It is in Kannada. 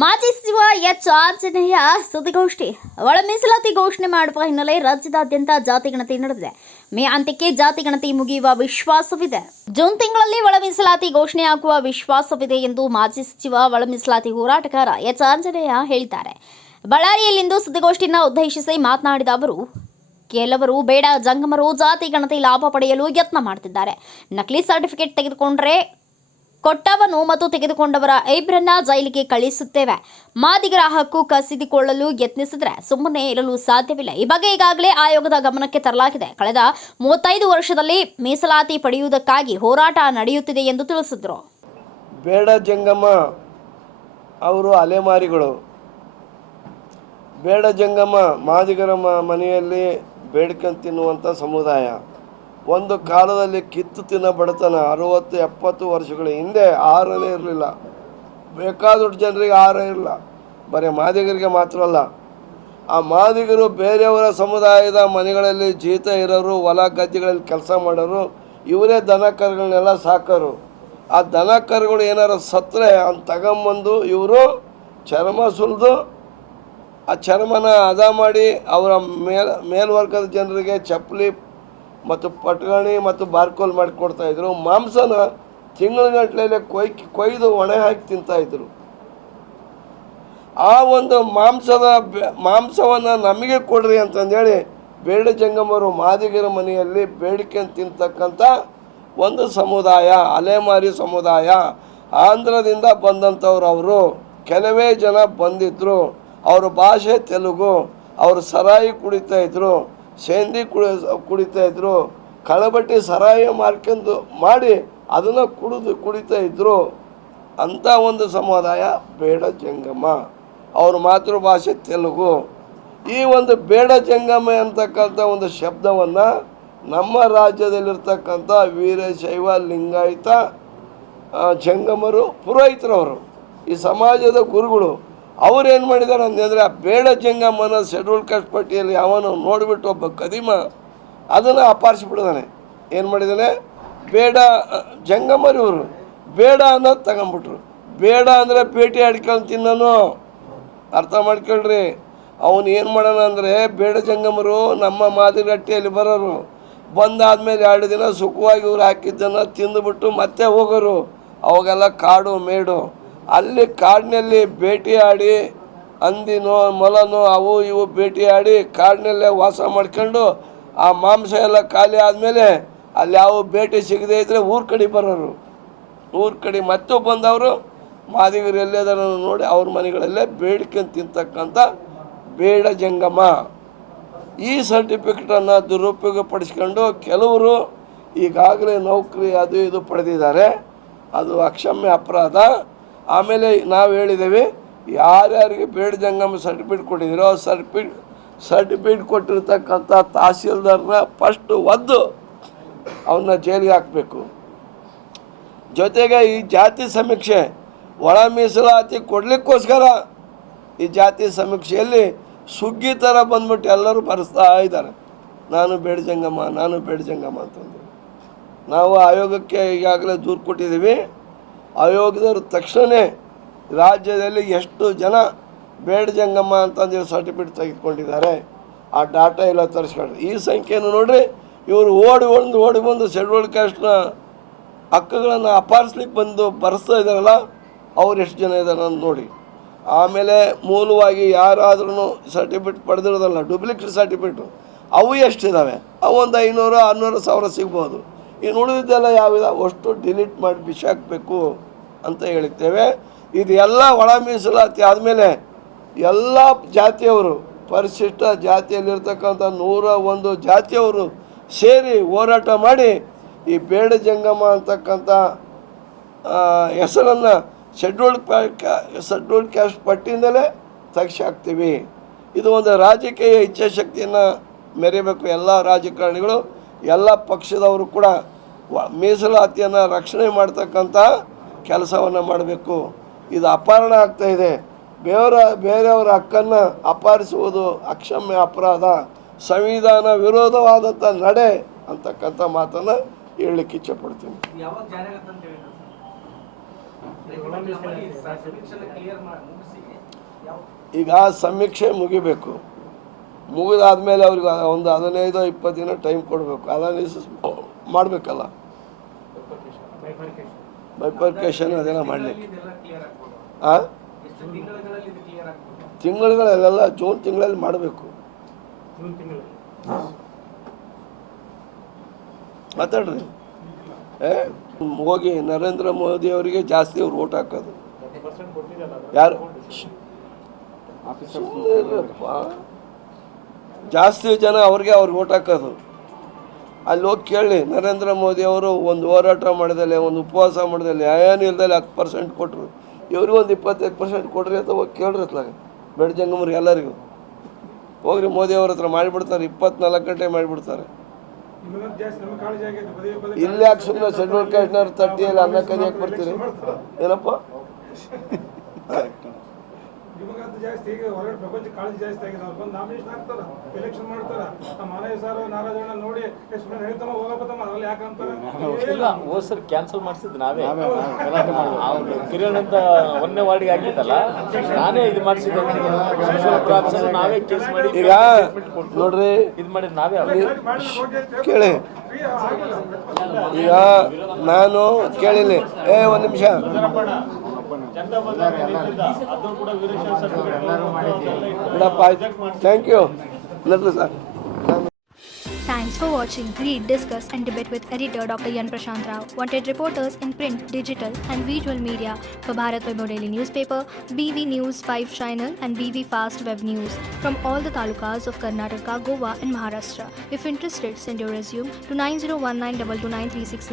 ಮಾಜಿ ಸಚಿವ ಎಚ್ ಆಂಜನೇಯ ಸುದ್ದಿಗೋಷ್ಠಿ. ಒಳ ಮೀಸಲಾತಿ ಘೋಷಣೆ ಮಾಡುವ ಹಿನ್ನೆಲೆ ರಾಜ್ಯದಾದ್ಯಂತ ಜಾತಿ ಗಣತಿ ನಡೆದಿದೆ. ಮೇ ಅಂತ್ಯಕ್ಕೆ ಜಾತಿ ಗಣತಿ ಮುಗಿಯುವ ವಿಶ್ವಾಸವಿದೆ. ಜೂನ್ ತಿಂಗಳಲ್ಲಿ ಒಳ ಮೀಸಲಾತಿ ಘೋಷಣೆಯಾಗುವ ವಿಶ್ವಾಸವಿದೆ ಎಂದು ಮಾಜಿ ಸಚಿವ ಒಳ ಮೀಸಲಾತಿ ಹೋರಾಟಗಾರ ಎಚ್ ಆಂಜನೇಯ ಹೇಳಿದ್ದಾರೆ. ಬಳ್ಳಾರಿಯಲ್ಲಿಂದು ಸುದ್ದಿಗೋಷ್ಠಿಯನ್ನು ಉದ್ದೇಶಿಸಿ ಮಾತನಾಡಿದ ಅವರು, ಕೆಲವರು ಬೇಡ ಜಂಗಮರು ಜಾತಿ ಗಣತಿ ಲಾಭ ಪಡೆಯಲು ಯತ್ನ ಮಾಡುತ್ತಿದ್ದಾರೆ. ನಕಲಿ ಸರ್ಟಿಫಿಕೇಟ್ ತೆಗೆದುಕೊಂಡರೆ ಕೊಟ್ಟವನು ಮತ್ತು ತೆಗೆದುಕೊಂಡವರ ಇಬ್ಬರನ್ನ ಜೈಲಿಗೆ ಕಳಿಸುತ್ತೇವೆ. ಮಾದಿಗರ ಹಕ್ಕು ಕಸಿದುಕೊಳ್ಳಲು ಯತ್ನಿಸಿದರೆ ಸುಮ್ಮನೆ ಇರಲು ಸಾಧ್ಯವಿಲ್ಲ. ಈ ಬಗ್ಗೆ ಈಗಾಗಲೇ ಆಯೋಗದ ಗಮನಕ್ಕೆ ತರಲಾಗಿದೆ. ಕಳೆದ 35 ವರ್ಷದಲ್ಲಿ ಮೀಸಲಾತಿ ಪಡೆಯುವುದಕ್ಕಾಗಿ ಹೋರಾಟ ನಡೆಯುತ್ತಿದೆ ಎಂದು ತಿಳಿಸಿದರು. ಬೇಡ ಜಂಗಮ ಅವರು ಅಲೆಮಾರಿಗಳು. ಬೇಡ ಜಂಗಮ ಮಾದಿಗರ ಮನೆಯಲ್ಲಿ ಬೇಡ್ಕೊಂಡು ತಿನ್ನುವಂಥ ಸಮುದಾಯ. ಒಂದು ಕಾಲದಲ್ಲಿ ಕಿತ್ತು ತಿನ್ನ ಬಡತನ 60-70 ವರ್ಷಗಳ ಹಿಂದೆ ಆಹಾರನೇ ಇರಲಿಲ್ಲ. ಬೇಕಾದಷ್ಟು ಜನರಿಗೆ ಆಹಾರ ಇರಲಿಲ್ಲ. ಬರೀ ಮಾದಿಗರಿಗೆ ಮಾತ್ರ ಅಲ್ಲ, ಆ ಮಾದಿಗರು ಬೇರೆಯವರ ಸಮುದಾಯದ ಮನೆಗಳಲ್ಲಿ ಜೀತ ಇರೋರು, ಹೊಲ ಗದ್ದೆಗಳಲ್ಲಿ ಕೆಲಸ ಮಾಡೋರು, ಇವರೇ ದನ ಕರುಗಳನ್ನೆಲ್ಲ ಸಾಕೋರು. ಆ ದನ ಕರುಗಳು ಏನಾರು ಸತ್ತರೆ ಅಂತ ತಗೊಂಬಂದು ಇವರು ಚರ್ಮ ಸುಲಿದು ಆ ಚರ್ಮನ ಹದ ಮಾಡಿ ಅವರ ಮೇಲ್ವರ್ಗದ ಜನರಿಗೆ ಚಪ್ಪಲಿ ಮತ್ತು ಪಟ್ಗಣಿ ಮತ್ತು ಬಾರ್ಕೋಲ್ ಮಾಡಿಕೊಡ್ತಾಯಿದ್ರು. ಮಾಂಸನ ತಿಂಗಳಗಟ್ಟಲೆ ಕೊಯ್ದು ಒಣೆ ಹಾಕಿ ತಿಂತಾಯಿದ್ರು. ಆ ಒಂದು ಮಾಂಸವನ್ನು ನಮಗೆ ಕೊಡ್ರಿ ಅಂತಂದೇಳಿ ಬೇಡ ಜಂಗಮರು ಮಾದಿಗರ ಮನೆಯಲ್ಲಿ ಬೇಡಿಕೆ ತಿಂತಕ್ಕಂಥ ಒಂದು ಸಮುದಾಯ, ಅಲೆಮಾರಿ ಸಮುದಾಯ. ಆಂಧ್ರದಿಂದ ಬಂದಂಥವ್ರು ಅವರು. ಕೆಲವೇ ಜನ ಬಂದಿದ್ದರು. ಅವ್ರ ಭಾಷೆ ತೆಲುಗು. ಅವರು ಸರಾಯಿ ಕುಡಿತಾಯಿದ್ರು, ಸೇಂದಿ ಕುಡಿತಾಯಿದ್ರು, ಕಳಬಟ್ಟಿ ಸರಾಯಿ ಮಾಡಿ ಅದನ್ನು ಕುಡಿತಾ ಇದ್ರು. ಅಂಥ ಒಂದು ಸಮುದಾಯ ಬೇಡ ಜಂಗಮ. ಅವ್ರ ಮಾತೃಭಾಷೆ ತೆಲುಗು. ಈ ಒಂದು ಬೇಡ ಜಂಗಮ ಅಂತಕ್ಕಂಥ ಒಂದು ಶಬ್ದವನ್ನು ನಮ್ಮ ರಾಜ್ಯದಲ್ಲಿರ್ತಕ್ಕಂಥ ವೀರಶೈವ ಲಿಂಗಾಯತ ಜಂಗಮರು ಪುರೋಹಿತರವರು, ಈ ಸಮಾಜದ ಗುರುಗಳು ಅವ್ರೇನು ಮಾಡಿದ್ದಾರೆ ಅಂತಂದರೆ ಆ ಬೇಡ ಜಂಗಮನ ಶೆಡ್ಯೂಲ್ ಕಾಸ್ಟ್ ಪಟ್ಟಿಯಲ್ಲಿ ಅವನು ನೋಡಿಬಿಟ್ಟು ಒಬ್ಬ ಕದಿಮ ಅದನ್ನು ಅಪಾರಿಸಿಬಿಡ್ದಾನೆ. ಏನು ಮಾಡಿದ್ದಾನೆ? ಬೇಡ ಜಂಗಮರು ಇವರು ಬೇಡ ಅನ್ನೋದು ತಗೊಂಬಿಟ್ರು. ಬೇಡ ಅಂದರೆ ಪೇಟಿ ಆಡ್ಕೊಂಡು ತಿನ್ನೋನು. ಅರ್ಥ ಮಾಡ್ಕೊಳ್ರಿ. ಅವನು ಏನು ಮಾಡೋಣ ಅಂದರೆ ಬೇಡ ಜಂಗಮರು ನಮ್ಮ ಮಾದಿಗಟ್ಟಿಯಲ್ಲಿ ಬರೋರು. ಬಂದಾದ್ಮೇಲೆ 2 ದಿನ ಸುಖವಾಗಿ ಇವ್ರು ಹಾಕಿದ್ದನ್ನು ತಿಂದುಬಿಟ್ಟು ಮತ್ತೆ ಹೋಗೋರು. ಅವಾಗೆಲ್ಲ ಕಾಡು ಮೇಡು. ಅಲ್ಲಿ ಕಾಡಿನಲ್ಲಿ ಬೇಟೆಯಾಡಿ ಹಂದಿನೋ ಮೊಲನೋ ಅವು ಇವು ಬೇಟೆಯಾಡಿ ಕಾಡಿನಲ್ಲೇ ವಾಸ ಮಾಡ್ಕೊಂಡು ಆ ಮಾಂಸ ಎಲ್ಲ ಖಾಲಿ ಆದಮೇಲೆ ಅಲ್ಲಿ ಯಾವ ಬೇಟೆ ಸಿಗದೇ ಇದ್ದರೆ ಊರ ಕಡೆ ಬರೋರು. ಊರ ಕಡೆ ಮತ್ತೆ ಬಂದವರು ಮಾದಿಗರು ಎಲ್ಲದನ್ನು ನೋಡಿ ಅವ್ರ ಮನೆಗಳಲ್ಲೇ ಬೇಡ್ಕೊಂಡು ತಿಂತಕ್ಕಂಥ ಬೇಡ ಜಂಗಮ. ಈ ಸರ್ಟಿಫಿಕೇಟನ್ನು ದುರುಪಯೋಗ ಪಡಿಸ್ಕೊಂಡು ಕೆಲವರು ಈಗಾಗಲೇ ನೌಕರಿ ಅದು ಇದು ಪಡೆದಿದ್ದಾರೆ. ಅದು ಅಕ್ಷಮ್ಯ ಅಪರಾಧ. ಆಮೇಲೆ ನಾವು ಹೇಳಿದ್ದೇವೆ, ಯಾರ್ಯಾರಿಗೆ ಬೇಡ ಜಂಗಮ ಸರ್ಟಿಫಿಕೇಟ್ ಕೊಟ್ಟಿದ್ದೀರೋ ಸರ್ಟಿಫಿಕೇಟ್ ಕೊಟ್ಟಿರ್ತಕ್ಕಂಥ ತಹಸೀಲ್ದಾರ್ನ ಫಸ್ಟ್ ಒದ್ದು ಅವನ್ನ ಜೈಲಿಗೆ ಹಾಕಬೇಕು. ಜೊತೆಗೆ ಈ ಜಾತಿ ಸಮೀಕ್ಷೆ ಒಳ ಮೀಸಲಾತಿ ಕೊಡಲಿಕ್ಕೋಸ್ಕರ ಈ ಜಾತಿ ಸಮೀಕ್ಷೆಯಲ್ಲಿ ಸುಗ್ಗಿ ಥರ ಬಂದ್ಬಿಟ್ಟು ಎಲ್ಲರೂ ಬರೆಸ್ತಾ ಇದ್ದಾರೆ, ನಾನು ಬೇಡ ಜಂಗಮ, ನಾನು ಬೇಡ ಜಂಗಮ ಅಂತಂದು. ನಾವು ಆಯೋಗಕ್ಕೆ ಈಗಾಗಲೇ ದೂರು ಕೊಟ್ಟಿದ್ದೀವಿ. ಆಯೋಗದವರು ತಕ್ಷಣವೇ ರಾಜ್ಯದಲ್ಲಿ ಎಷ್ಟು ಜನ ಬೇಡ ಜಂಗಮ ಅಂತಂದೇಳಿ ಸರ್ಟಿಫಿಕೇಟ್ ತೆಗೆದುಕೊಂಡಿದ್ದಾರೆ ಆ ಡಾಟಾ ಎಲ್ಲ ತರಿಸ್ಕೊಂಡ್ರೆ ಈ ಸಂಖ್ಯೆಯನ್ನು ನೋಡ್ರಿ. ಇವರು ಓಡಿ ಬಂದು ಶೆಡ್ಯೂಲ್ಡ್ ಕಾಸ್ಟ್ನ ಹಕ್ಕುಗಳನ್ನು ಅಪಾರಿಸ್ಲಿಕ್ಕೆ ಬಂದು ಬರೆಸ್ತಾ ಇದ್ದಾರಲ್ಲ, ಅವ್ರು ಎಷ್ಟು ಜನ ಇದ್ದಾರೆ ಅಂತ ನೋಡಿ. ಆಮೇಲೆ ಮೂಲವಾಗಿ ಯಾರಾದ್ರೂ ಸರ್ಟಿಫಿಕೇಟ್ ಪಡೆದಿರೋದಲ್ಲ, ಡೂಪ್ಲಿಕೇಟ್ ಸರ್ಟಿಫಿಕೇಟು ಅವು ಎಷ್ಟಿದ್ದಾವೆ? ಅವು ಒಂದು 500-600 ಸಿಗ್ಬೋದು. ಇನ್ನು ಉಳಿದಿದ್ದೆಲ್ಲ ಯಾವಿದೆ ಅಷ್ಟು ಡಿಲೀಟ್ ಮಾಡಿ ಬಿಸಾಕಬೇಕು ಅಂತ ಹೇಳ್ತೇವೆ. ಇದು ಎಲ್ಲ ಒಳ ಮೀಸಲಾತಿ ಆದಮೇಲೆ ಎಲ್ಲ ಜಾತಿಯವರು, ಪರಿಶಿಷ್ಟ ಜಾತಿಯಲ್ಲಿರ್ತಕ್ಕಂಥ 101 ಜಾತಿಯವರು ಸೇರಿ ಹೋರಾಟ ಮಾಡಿ ಈ ಬೇಡ ಜಂಗಮ ಅಂತಕ್ಕಂಥ ಹೆಸರನ್ನು ಶೆಡ್ಯೂಲ್ಡ್ ಕ್ಯಾಸ್ಟ್ ಪಟ್ಟಿಯಿಂದಲೇ ತೆಗೆಸಾಕ್ತೀವಿ. ಇದು ಒಂದು ರಾಜಕೀಯ ಇಚ್ಛಾಶಕ್ತಿಯನ್ನು ಮೆರೆಯಬೇಕು. ಎಲ್ಲ ರಾಜಕಾರಣಿಗಳು, ಎಲ್ಲ ಪಕ್ಷದವರು ಕೂಡ ಮೀಸಲಾತಿಯನ್ನು ರಕ್ಷಣೆ ಮಾಡ್ತಕ್ಕಂಥ ಕೆಲಸವನ್ನು ಮಾಡಬೇಕು. ಇದು ಅಪಹರಣ ಆಗ್ತಾಯಿದೆ. ಬೇರೆಯವರ ಹಕ್ಕನ್ನು ಅಪಹರಿಸುವುದು ಅಕ್ಷಮ್ಯ ಅಪರಾಧ, ಸಂವಿಧಾನ ವಿರೋಧವಾದಂಥ ನಡೆ ಅಂತಕ್ಕಂಥ ಮಾತನ್ನು ಹೇಳಲಿಕ್ಕೆ ಇಚ್ಛೆಪಡ್ತೀನಿ. ಈಗ ಸಮೀಕ್ಷೆ ಮುಗಿಬೇಕು, ಮುಗಿದಾದ್ಮೇಲೆ ಅವ್ರಿಗೆ ಒಂದು 15-20 ದಿನ ಟೈಮ್ ಕೊಡಬೇಕು, ಅನಾಲಿಸಿಸ್ ಮಾಡಬೇಕಲ್ಲ, ಬೈಫರ್ಕೇಶನ್ ಅದೆಲ್ಲ ಮಾಡಲಿಕ್ಕೆ. ತಿಂಗಳುಗಳಲ್ಲೆಲ್ಲ ಜೂನ್ ತಿಂಗಳಲ್ಲಿ ಮಾಡಬೇಕು. ಮಾತಾಡ್ರಿ. ಹೋಗಿ ನರೇಂದ್ರ ಮೋದಿ ಅವರಿಗೆ ಜಾಸ್ತಿ ಅವ್ರು ಓಟ್ ಹಾಕೋದು. ಯಾರು ಜಾಸ್ತಿ ಜನ ಅವ್ರಿಗೆ ಓಟ್ ಹಾಕೋದು. ಅಲ್ಲಿ ಹೋಗಿ ಕೇಳಿ, ನರೇಂದ್ರ ಮೋದಿ ಅವರು ಒಂದು ಹೋರಾಟ ಮಾಡಿದಲ್ಲಿ, ಒಂದು ಉಪವಾಸ ಮಾಡಿದಲ್ಲಿ, ಏನು ಇಲ್ದಲ್ಲಿ 10% ಕೊಟ್ಟರು, ಇವ್ರಿಗೂ ಒಂದು 25% ಕೊಡ್ರಿ ಅಂತ ಹೋಗಿ ಕೇಳ್ರಿ ಅತ್ಲಾಗ ಬೆಡ್ ಜಂಗಮ್ರಿಗೆ ಎಲ್ಲರಿಗೂ. ಹೋಗ್ರಿ ಮೋದಿ ಅವ್ರ ಹತ್ರ ಮಾಡಿಬಿಡ್ತಾರೆ, 24 ಗಂಟೆ ಮಾಡಿಬಿಡ್ತಾರೆ. ಇಲ್ಲಿ ಯಾಕೆ ಸುಮ್ಮನೆ ಶೆಡ್ಯೂಲ್ ಕ್ಯಾಸ್ಟ್ನವ್ರು ತಟ್ಟಿಯಲ್ಲಿ ಅನ್ನ ಕದಿಯಕ್ಕೆ ಬರ್ತೀರಿ ಏನಪ್ಪ? ಜಾಸ್ತಿ ಈಗ ಹೊರಗಡೆ ಪ್ರಪಂಚ ಕಾಳಜಿ ಜಾಸ್ತಿ ಆಗಿದೆ. ಅವ್ರು ಬಂದು ನಾಮಿನೇಷನ್ ಹಾಕ್ತಾರ, ಎಲೆಕ್ಷನ್ ಮಾಡ್ತಾರ. ನಮ್ಮ ಮನೆ ಸಾರು ನಾರಾಯಣ ನೋಡಿ ಸುಮ್ಮನೆ ಹೇಳ್ತಮ್ಮ ಹೋಗಪ್ಪತ್ತಮ್ಮ ಅದ್ರಲ್ಲಿ ಯಾಕಂತಾರೆ. ಹೋದ್ ಸರ್ ಕ್ಯಾನ್ಸಲ್ ಮಾಡಿಸಿದ್ ನಾವೇ ಕಿರಣ್ ಅಂತ 1ನೇ ವಾರ್ಡ್ಗೆ ಹಾಕಿದ್ದಲ್ಲ, ನಾನೇ ಇದು ಮಾಡಿಸಿದ್ದೆ. ನಾವೇ ಕೇಸ್ ಮಾಡಿ ಈಗ ನೋಡ್ರಿ ಇದು ಮಾಡಿದ್ ನಾವೇ. ಕೇಳಿ, ಈಗ ನಾನು ಕೇಳಿಲ್ಲ, ಒಂದು ನಿಮಿಷ ಬಿಡಪ್ಪ, ಆಯ್ತು, thank you. Sir, Thanks for watching Read, Discuss and Debate with editor Dr. Yan Prashant Rao. Wanted reporters in print, digital and visual media for Bharat Vaibhav Daily Newspaper, BV News 5 Channel and BV Fast Web News from all the talukas of Karnataka, Goa and Maharashtra. If interested, send your resume to 9019229369.